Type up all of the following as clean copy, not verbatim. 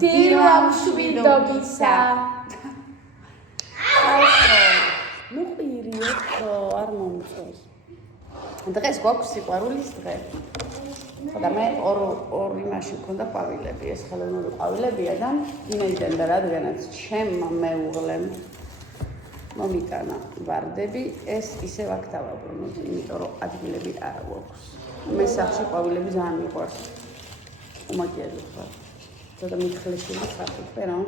დირვამშვიდობისა. ნუ ყირიო არ მომწონს. დღეს გვაქვს სიყვარულის დღე. ხოდა მე ორ იმაში მქონდა ყვავილები, ეს ხელოვნური ყვავილებია და იმედიდან და რადგანაც ჩემმა მეუღლემ მომიტანა ვარდები, ეს ისევ აქ დავაბრუნოთ, იმიტომ რომ ადგილები არ გვაქვს. მე სახში ყვავილები ძალიან მიყვარს. უმაკიაჟე ხარ. ცოტა მითხლეშილი ხარ, რა?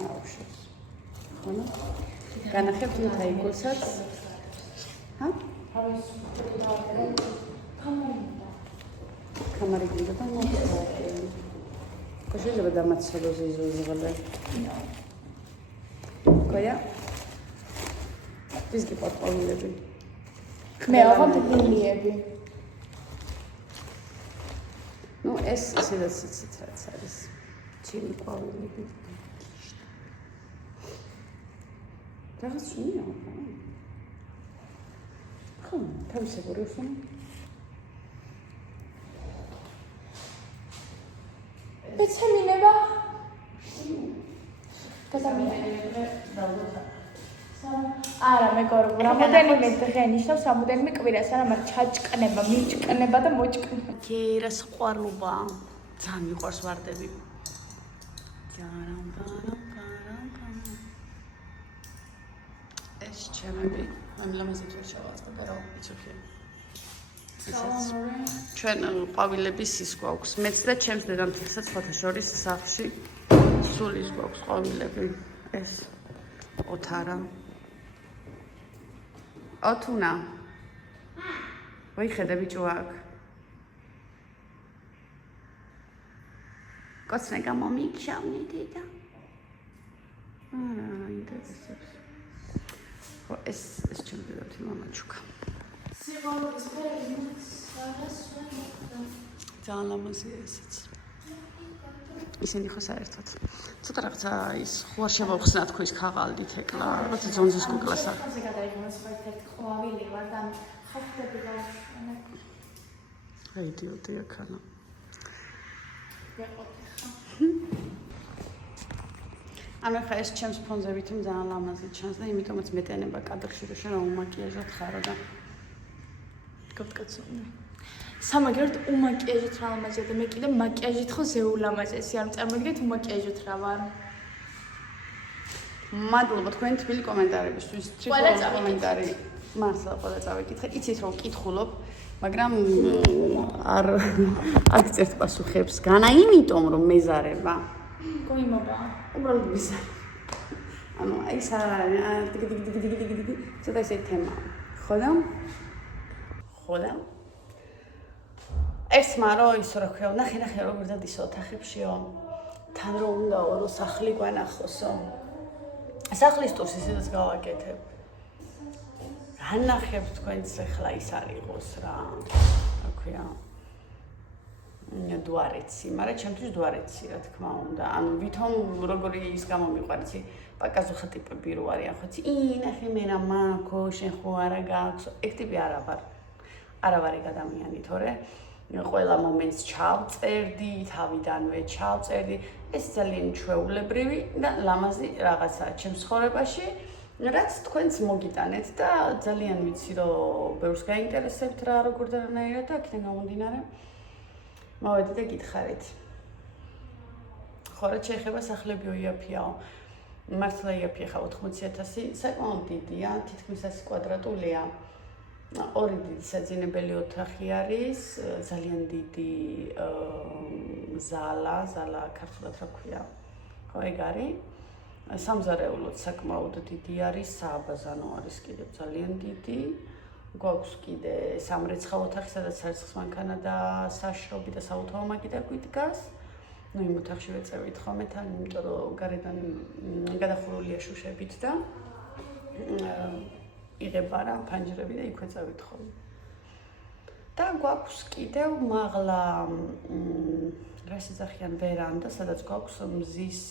აუშოს. ხონა? განახებთ თაიგულსაც? ჰა? კამარი გინდა და მოხდა. შეიძლება დამაცადოზე იზოლება. კაია? ის გიპატყოვილები. მე აღარ დილიები. ნუ ეს ისედაც იცით რაც არის. ჩემი ყვავილები. რაღაც შუნია ხო? ხო, თავისებური უსუნო. ბეცემინება. გასამინება დავდოთ. არა, მეგობრებო, რამოდენიმე დღე ნიშნავს რამოდენიმე კვირას, არა, მაგრამ ჩაჭკნება, მიჭკნება და მოჭკნება. გერა სყვარლობა. ძალიან მიყვარს ვარდები. ეს ჩემები, ამ ლამაზად ვერ ჩავაწყდა რა, იცოქი. ჩვენ ყვავილების ის გვაქვს. მეც და ჩემს დედამთილსაც ხოთა შორის სახლში სულ ის გვაქვს ყვავილები. ეს ოთარა. ოთუნა. ვიხედე ბიჭო აქ. კოცნე გამომიქშავნი დედა. ინტერესებს. ხო, ეს ჩემს დედამთილ მამაჩუკა. სიყვარულის ფერების ძალიან ლამაზია ესეც. ისინი ხო საერთოდ. ცოტა რაღაცა ის ხوار შემოვხსნა თქო ის ქაღალდით ეკლა, როცა ძონზის კუკლას არ. ასე გადაიღოს ერთ ყვავილი ვარ და ხოხდები დავშვენე. აი იდიოტი აქანა. ანუ ხა ეს ჩემს ფონზე ვითომ ძალიან ლამაზი ჩანს და იმიტომაც მეტენება კადრში რომ შენ უმაკიაჟად ხარო და გკაცონა. სამაგერად უმაკიაჟით რა ლამაზია და მე კიდე მაკიაჟით ხო ზეულამაზესი, არ წარმოგიდგენთ უმაკიაჟით რა ვარ. მადლობა თქვენი თბილი კომენტარებისთვის. ყველა კომენტარი მართლა ყველა წავიკითხე. იცით რომ ვკითხულობ, მაგრამ არ გწერთ პასუხებს. განა იმიტომ რომ მეზარება. გოიმობა. უბრალოდ მეზარე. ანუ აი ეს ცოტა ესე თემა. ხო და? ხოდა? ერთმა რო ის რა ქვია, ნახე როგორ დადის ოთახებშიო. თან რო უნდაო რო სახლი გვანახოსო. სახლის ტურს ისედაც გავაკეთებ. განახებ თქვენც ახლა ის არ იყოს რა. რა ქვია? დუარეცი, მაგრამ ჩემთვის დუარეცი რა თქმა უნდა. ანუ ვითომ როგორი ის გამომიყვარიცი, პაკაზუხა ტიპები რო არიან ხო იცი? ნახე მენა მაქო, შენ ხო არა გაქვს. ეგ ტიპი არა ვარ. არა ვარ ეგ ადამიანი, თორე ყველა მომენტს ჩავწერდი, თავიდანვე ჩავწერდი. ეს ძალიან ჩვეულებრივი და ლამაზი რაღაცაა ჩემს ცხოვრებაში, რაც თქვენც მოგიტანეთ და ძალიან ვიცი რომ ბევრს გაინტერესებთ რა როგორ და რანაირად და აქედან გამომდინარე მოვედი და გითხარით. ხო, რა შეეხება სახლებიო იაფიაო. მართლა იაფია ხა 80,000, საკმაოდ დიდია, თითქმის 100 კვადრატულია. ორი დიდი საძინებელი ოთახი არის, ძალიან დიდი ზალა ქართულად რა ქვია. ხო, ეგ არის. სამზარეულოც საკმაოდ დიდი არის, სააბაზანო არის კიდე ძალიან დიდი. გვაქვს კიდე სამრეცხავ ოთახი, სადაც სარწყის მანქანა და საშრობი და საავტომატი და გვიდგას. ნუ იმ ოთახში ვეწევით ხოლმე თან, იმიტომ რომ გარედან გადახურულია შუშებით და იღება რა ფანჯრები და იქვე წავით ხოლმე. და გვაქვს კიდევ მაღლა რა შეძახიან ვერანდა, სადაც გვაქვს მზის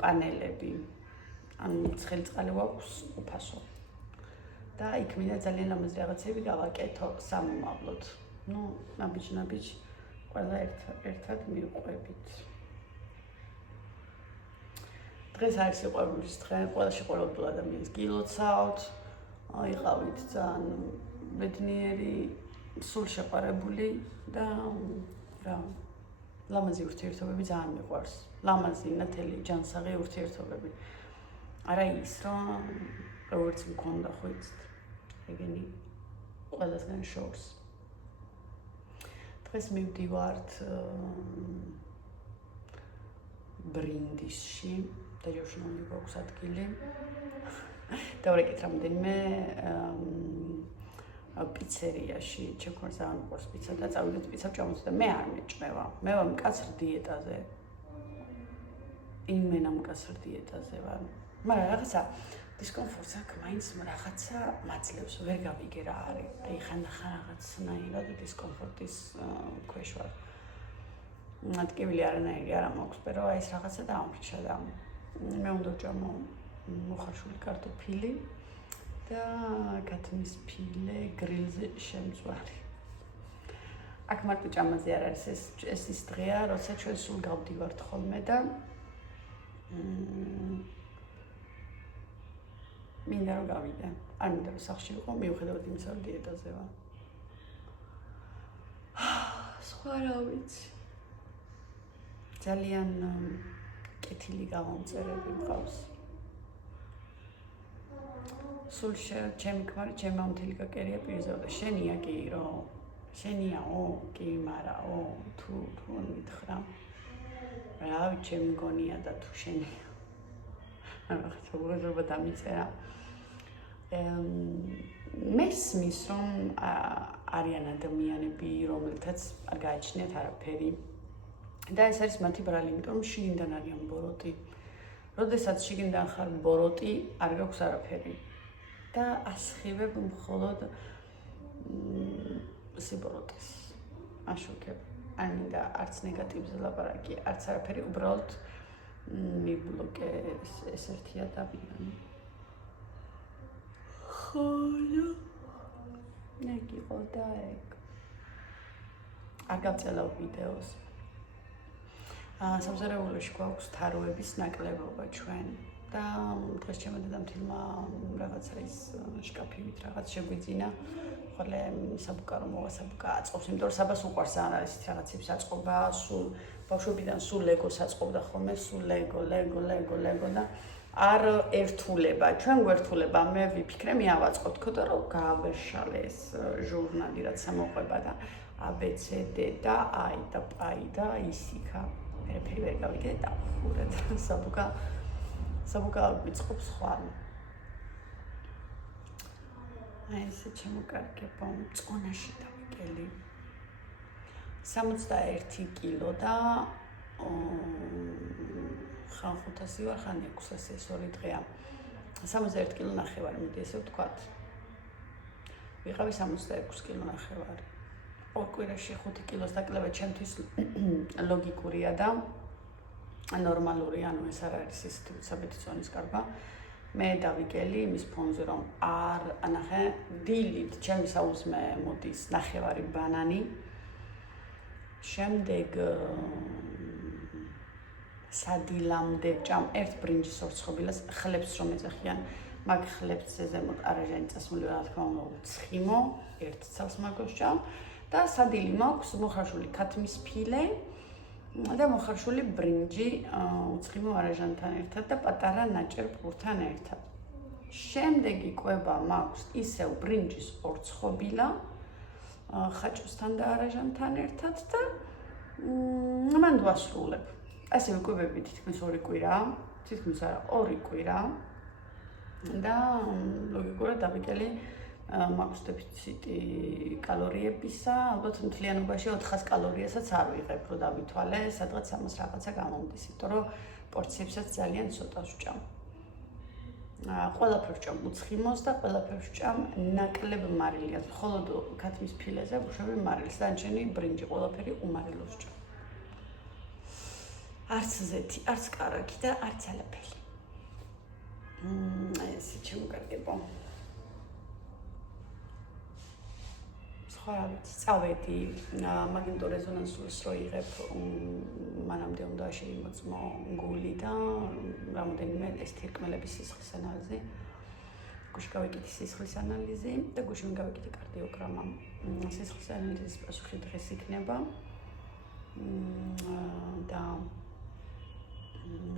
პანელები. ანუ ცხელი წყალი გვაქვს უფასო. და იქ მინდა ძალიან ლამაზი რაღაცები გავაკეთო სამომავლოდ. ნუ ნაბიჯ ყველა ერთად მივყვებით. დღეს არის სიყვარულის დღე, ყველა სიყვარულოვ ადამიანს გილოცავთ, იყავით ძალიან ბედნიერი, სულ შეყვარებული და რა ლამაზი ურთიერთობები ძალიან მიყვარს. ლამაზი, ნათელი, ჯანსაღი ურთიერთობები. არა ის, რომ როგორც მქონდა ხო იცით, ეგენი ყველასგან შორს. დღეს მივდივართ ბრინდისში, დაჯავშნული გვაქვს ადგილი. დავრეკით რამდენიმე პიცერიაში, ჩემს ძალიან მიყვარს პიცა და წავიდეთ პიცა ვჭამოთ და მე არ მეჭმევა. მე ვარ მკაცრ დიეტაზე. იმენა მკაცრ დიეტაზე ვარ. მაგრამ რაღაცა დისკომფორტს აქვს, მაინც რაღაცა მაძლევს, ვერ გავიგე რა არის. აი ხანდახან რაღაცნაირად დისკომფორტის ქვეშ ვარ. ტკივილი არანაირი არ მაქვს, პერო აი ეს რაღაცა დაამრჩა და მე უნდა ვჭამო მოხარშული კარტოფილი და კათმის ფილე გრილზე შემწვარი. აქ მარტო ჭამაზე არ არის ეს ის დღეა, როცა ჩვენ სულ გავდივართ ხოლმე და მინდა რომ გავიდე. არ მინდა რომ სახლში ვიყო, მიუხედავად იმისა, რომ დიეტაზე ვარ. სხვა რა ვიცი. ძალიან კეთილი გამომწერები მყავს. სულ ჩემი ქმარი, ჩემი მამთილი კაკერია პირზე და შენია კი რომ შენიაო, კი მარაო, თუ მითხრა. რავი, ჩემი მგონია და თუ შენია. რაღაცა უღელობა დამიწერა. მესმის რომ არიან ადამიანები, რომელთაც არ გააჩნიათ არაფერი. და ეს არის მათი ბრალი, იმიტომ რომ შიგნიდან არიან ბოროტი. როდესაც შიგნიდან ხარ ბოროტი, არ გაქვს არაფერი. და ასხივებ მხოლოდ სიბოროტეს. აშუქებ. არ მინდა არც ნეგატივზე ლაპარაკი, არც არაფერი, უბრალოდ მიბლოკე ეს ერთი ადამიანი. ხოლო ეგ იყო და ეგ. არ გავწელავ ვიდეოს. სამზარეულოში გვაქვს თაროების ნაკლებობა ჩვენ და დღეს ჩემო დედამთილმა რაღაცა ის შკაფივით რაღაც შეგვიძინა. ხოლე საბუკა რომ მოვასაბუკა აწყობს, იმიტომ რომ საბას უყვარს ძალიან არის ის რაღაცების აწყობა, სულ ბავშვობიდან სულ ლეგოს აწყობდა ხოლმე, სულ ლეგო და არ ერთულება. ჩვენ გვერთულება, მე ვიფიქრე, მე ავაწყოთ ქოთა რომ გააბერშალე ეს ჟურნალი რაც ამოყვება და ABCD და I და P და ისიქა. მე ვერ გავიგე და ხურეთ საბუკა ვიწყობს ხვალ. აი ესე შემოკარგება მწონაში დავიკელი 61 კილო და ხან 500 ვარ, ხან 600 ეს ორი დღეა. 61 კილო ნახევარი, მიდი ესე ვთქვათ. ვიყავი 66 კილო ნახევარი. ორ კვირაში 5 კილოს დაკლება ჩემთვის ლოგიკურია და ნორმალური, ანუ ეს არ არის ისეთი უცაბეთი წონის კარგვა. მე დავიკელი იმის ფონზე, რომ არ ანახე დილით ჩემი საუზმე მოდის ნახევარი ბანანი. შემდეგ სადილამდე ვჭამ ერთ ბრინჯის ორცხობილას, ხლებს რომ ეძახიან, მაგ ხლებს ზემოთ არაჟანი წასმული რა თქმა უნდა უცხიმო, ერთ ცალს მაგოსჭამ და სადილი მაქვს მოხარშული ქათმის ფილე და მოხარშული ბრინჯი უცხიმო არაჟანთან ერთად და პატარა ნაჭერ პურთან ერთად. შემდეგი კვება მაქვს ისევ ბრინჯის ორცხობილა ხაჭოსთან და არაჟანთან ერთად და მან ვასრულებ. ასევე კვებები თითქმის 2 კვირა, თითქმის არა 2 კვირა და ლოგიკურად დავიკელი მაქვს დეფიციტი კალორიებისა, ალბათ მთლიანობაში 400 კალორიასაც არ ვიღებ, რომ დავითვალე, სადღაც 300 რაღაცა გამომდის, იმიტომ რომ პორციებსაც ძალიან ცოტას ვჭამ. ყველაფერს ვჭამ უცხიმოს და ყველაფერს ვჭამ ნაკლებ მარილიას, მხოლოდ ქათმის ფილეზე ვუშვები მარილს, დანარჩენი ბრინჯი, ყველაფერი უმარილოს ვჭამ. არც ზეთი, არც კარაქი და არც ალაფელი. ესე შემოკარგება. ხო რა ვიცი, წავედი მაგნიტურ რეზონანსულს რო იღებ, მანამდე უნდა შეიმოწმო გული და რამოდენიმე ეს თირკმელების სისხლის ანალიზი. გუშინ გავიკეთე სისხლის ანალიზი და გუშინ გავიკეთე კარდიოგრამა. სისხლის ანალიზის პასუხი დღეს იქნება. და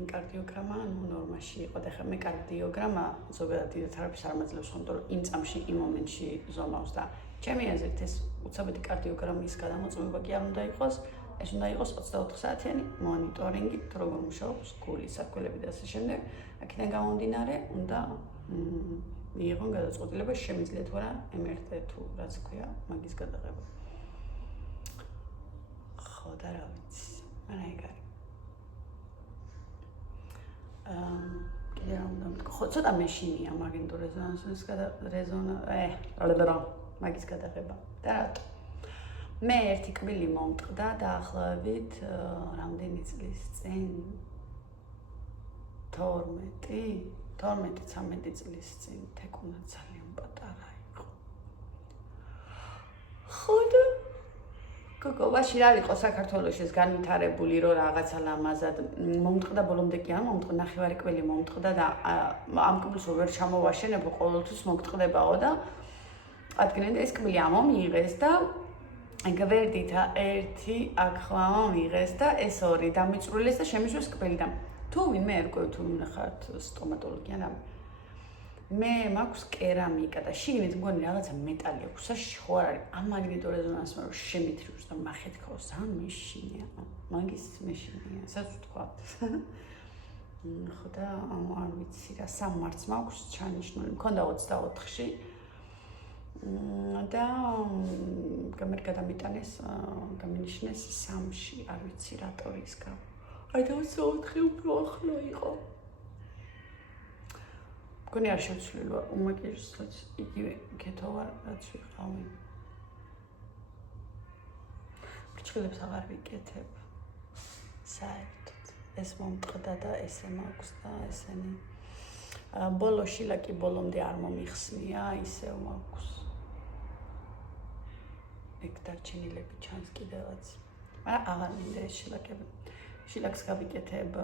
კარდიოგრამა ნორმაში იყო და ხა მე კარდიოგრამა ზოგადად დიდად არაფერს არ მაძლევს, იმიტომ რომ იმ წამში, იმ მომენტში ზომავს და ჩემი აზრით ეს უცებეთი კარდიოგრამის გადამოწმება კი არ უნდა იყოს, ეს უნდა იყოს 24 საათიანი მონიტორინგი, თუ როგორ მუშაობს გული, საკვირები და ასე შემდეგ. აქედან გამომდინარე, უნდა მიიღონ გადაწყვეტილება, შემიძლია თუ არა MRT თუ რაც ქვია, მაგის გადაღება. ხო და რა ვიცი, არა ეგ არის. კიდე რა უნდა ვთქვა, ხო ცოტა მეშინია მაგნიტურ რეზონანსის მაგის გადაღება და რატო? მე ერთი კბილი მომტყდა დაახლოებით რამდენი წლის წინ 12-13 წლის წინ თეკუნა ძალიან პატარა იყო. ხო და გოგოვაში რა იყო საქართველოში განვითარებული რომ რაღაცა ლამაზად მომტყდა ბოლომდე კი არ მომტყდა ნახევარი კველი მომტყდა და ამ კბილს ვერ ჩამოვაშენებო ყოველთვის მოგტყდებაო და ადგილიდან ეს კბილი ამომიღეს და გვერდით ერთი აქლა მომიღეს და ეს ორი დამიწვრილეს და შემიშვეს კბილი და თუ ვინმე ერკვევ თუ ნახართ სტომატოლოგი ან მე მაქვს კერამიკა და შიგნით მგონი რაღაცა მეტალი აქვს საშიშ ხო არ არის ამ მაგნიტურ რეზონანსმა რომ შემითრიოს და მახეთქოს ამ მეშინია მაგის მეშინია საერთოდ თქვა ხო და არ ვიცი რა სამმარც მაქვს ჩანიშნული მქონდა 24-ში და გამერ გადამიტანეს გამინიშნეს 3-ში არ ვიცი რატორის გა აი და 24 უფრო ახლო იყო გონი არ შევცვლილი ვარ უმაკეჭს იგივე კეთო ვარ რაც ვიყავი ფრჩხილებს აღარ ვიკეთებ საერთოდ ეს მომტყდა და ესე მაქვს და ესენი ბოლო შილაკი ბოლომდე არ მომიხსნია ისევ მაქვს ეგ დარჩენილები ჩანს კიდევაც მაგრამ აღარ მინდა ეს შილაკები შილაკს გავიკეთებ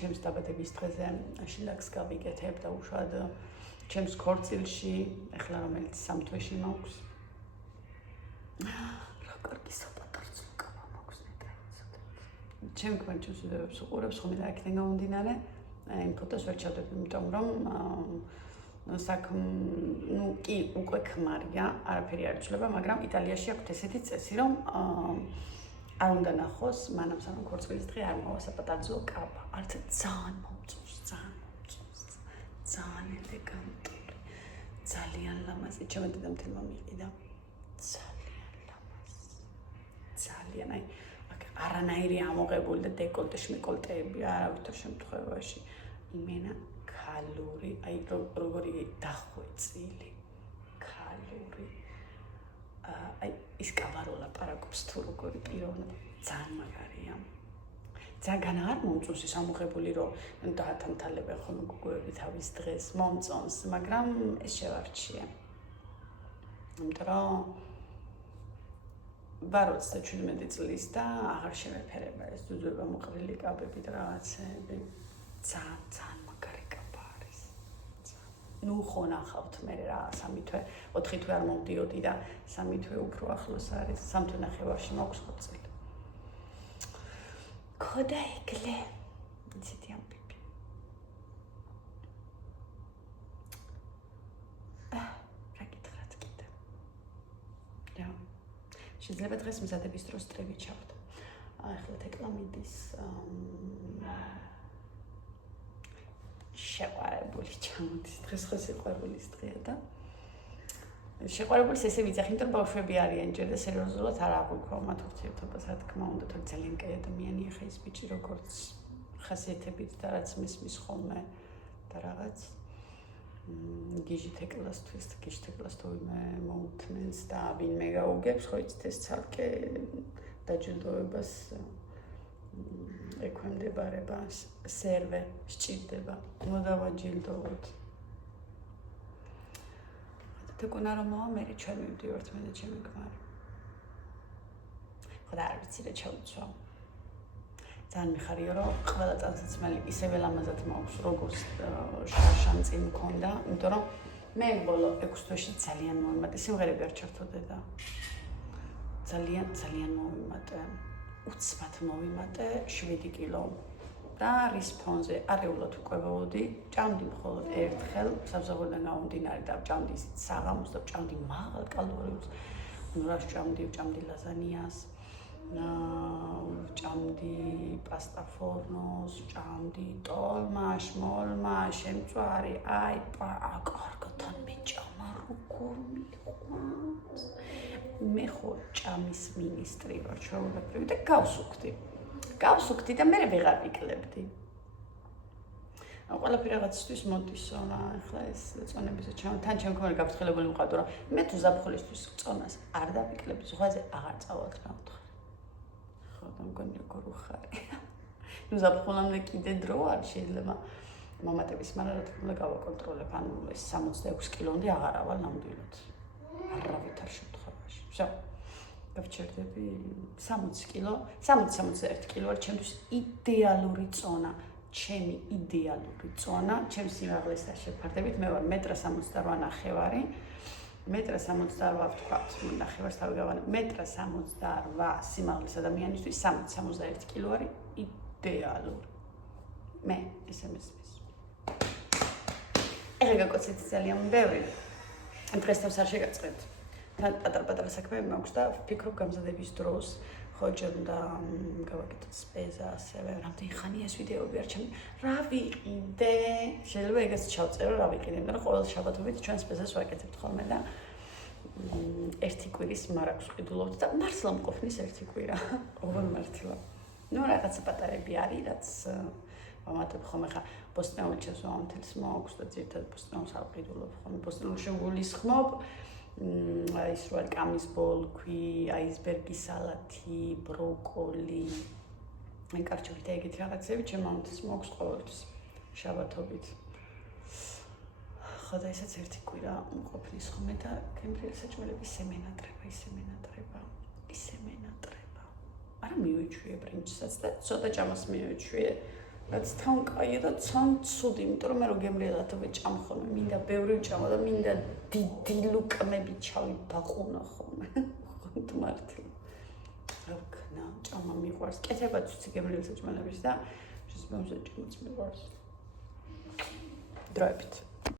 ჩემს დაბადების დღეზე შილაკს გავიკეთებ და უშუალოდ ჩემს ქორწილში ახლა რომელიც 3 თვეში მაქვს რა კარგი საპატარცლო კაბა მაქვს ნეტაიცოდ ჩემ კვანჩოს ვიდეოებს უყურებს ხოლმე და აქედან გამომდინარე იმ ფოტოს ვერ ჩავდებ იმიტომ რომ ნუ კი უკვე ქმარია არაფერი არ იცვლება მაგრამ იტალიაში აქვს ესეთი წესი რომ არ უნდა ნახოს მანამ სანამ ქორწილის დღე არ მოვა საპატარცლო კაბა არც ძალიან მომწონს ძალიან ელეგანტური ძალიან ლამაზი ჩემ დედამთილმა მიყიდა ძალიან ლამაზი ძალიან აი არანაირი ამოღებული და დეკოლტე შმეკოლტეები არავითარ შემთხვევაში იმენა ქალური აი როგორი დახვეწილი ქალური აი ის კაბაროლა პარაკობს თუ როგორი პიროვნება ძალიან მაგარია ძალიან არ მომწონს ის ამოღებული რომ დაათანთალებენ ხოლმე გოგოები თავის დღეს მომწონს მაგრამ ეს შევარჩიე იმიტომ რომ ვარ 37 წლის და აღარ შემეფერება ეს ძუძუება მოყრილი კაბები და რაღაცები ძალიან მაგარი კაბა არის ნუ ხო ნახავთ მე რა 3 თვე 4 თვე არ მომდიოდი და 3 თვე უფრო ახლოს არის 3 თვე ნახევარში მაქვს ხორცილი ქოდა ეკლე იცით ამბები რა გითხრათ კიდე რა შეიძლება დღეს მზადების დროს ტრევი ჩავთ ახლა თეკლა მიდის შეყვარებული ჩამოდის დღეს ხო სიყვარულის დღეა და შეყვარებულს ესე ვიძახი იმიტომ რომ ბავშვები არიან ჯერ და სერიოზულად არ აღვიქვა მათ ურთიერთობას რა თქმა უნდა თუ ძალიან კაი ადამიანია ხა ის ბიჭი როგორც ხასიათებით და რაც მისმის ხოლმე და რაღაც გიჟი თეკლასთვის გიჟი თეკლას თუ ვინმე მოუთმენს და ვინმე გაუგებს ხო იცით ეს ცალკე დაჯილდოებას ექვემდებარება სერვე სჭირდება მოდავაჯილდოვოთ და თქონა რომ მოვა მე ჩვენ მივდივართ მე და ჩემი ქმარი. ხო და არ ვიცი რა ჩავიცვა. ძალიან მიხარია რომ ყველა წამსაცმელი ისევე ლამაზად მაქვს როგორც შარშან წინ მქონდა, იმიტომ რომ მე ბოლო 6 თვეში ძალიან მომიმატე სიმღერები არ ჩართოდე და ძალიან მომიმატე. უცბად მომიმატე 7 კილო და რის ფონზე არეულად ვკვებოდი, ჭამდი მხოლოდ ერთხელ, სამსახურიდან გამომდინარე და ჭამდი საღამოს და ჭამდი მაღალ კალორიულს. ნურას ჭამდი ლაზანიას, ჭამდი პასტა ფორნოს, ჭამდი ტოლმაშ, მოლმაშ, შემწვარი, აი, კარგად მეჭამა როგორ მიყვარს. მე ხო ჭამის მინისტრი ვარ ჩვეულებრივი და გავსუქდი და მე ვეღარ ვიკლებდი. ყველაფერი რაღაცისთვის მოდისო რა, ახლა ეს წონების თან ჩემ ქმარი გაფრთხილებული მყავდა რომ მე თუ ზაფხულისთვის წონას არ დავიკლებდი, ზღვაზე აღარ წავალთ რა ვთქვა. ხო და მგონი როგორ უხარი. ნუ ზაფხულამდე კიდე დრო არ შეიძლება მომატების მაგრამ რა თქმა უნდა გავაკონტროლებ, ანუ ეს 66 კილომდე აღარ ავალ ნამდვილად. არავითარ შემთხვევაში. ვსო. გავჩერდები 60 კილო, 60-61 კილო არ ჩემთვის იდეალური წონა. ჩემი იდეალური წონა, ჩემს სიმაღლეს და შეფარდებით, მე ვარ 1.68 მეტრი, 1.68 ვთქვათ, ნახევარს თავი გავანე, 1.68 სიმაღლის ადამიანისთვის 60-61 კილო არის იდეალური. მე ესე მესმის. ეხლა გაკოცეთ ძალიან ბევრი. დღეს თავს არ შეგაწყეთ. თან პატარ-პატარა საქმეები მაქვს და ვფიქრობ გამზადების დროს ხო ჯერ უნდა გავაკეთოთ სპეზა ასევე რამდენი ხანია ეს ვიდეოები არ ჩემი რა ვიყიდე შეიძლება ეგეც ჩავწერო რა ვიყიდე მაგრამ ყოველ შაბათობით ჩვენ სპეზას ვაკეთებთ ხოლმე და ერთი კვირის მარაქვს ყიდულობთ და მართლა მყოფნის ერთი კვირა ოღონდ მართლა ნუ რაღაცა პატარები არის რაც ვამატებ ხოლმე ხა ბოსტნეულში შესვამთელს მოაქვს და ძირითადად ბოსტნეულს არ ყიდულობ ხოლმე ბოსტნეულში გულისხმობ ის რო არის კამის ბოლქვი, აისბერგის სალათი, ბროკოლი, კარჩოგი და ეგეთი რაღაცები ჩემ მამთის მოაქვს ყოველთვის შაბათობით. ხო და ესაც ერთი კვირა მყოფნის ხოლმე და გემრიელი საჭმელები ისე მენატრება. არა მივიჩვიე ბრინჯსაც და ცოტა ჭამას მივიჩვიე. რაც თან კაია და თან ცუდი, იმიტომ რომ მე რო გემრიელად ვეჭამ ხოლმე, მინდა ბევრი ვჭამა და მინდა დიდი ლუკმები ჩავიბაყუნო ხოლმე. ხონთ მართლა. რა ვქნა, ჭამა მიყვარს. კეთებაც ვიცი გემრიელი საჭმელების და შესაბამისად ჭამაც მიყვარს. დროებით.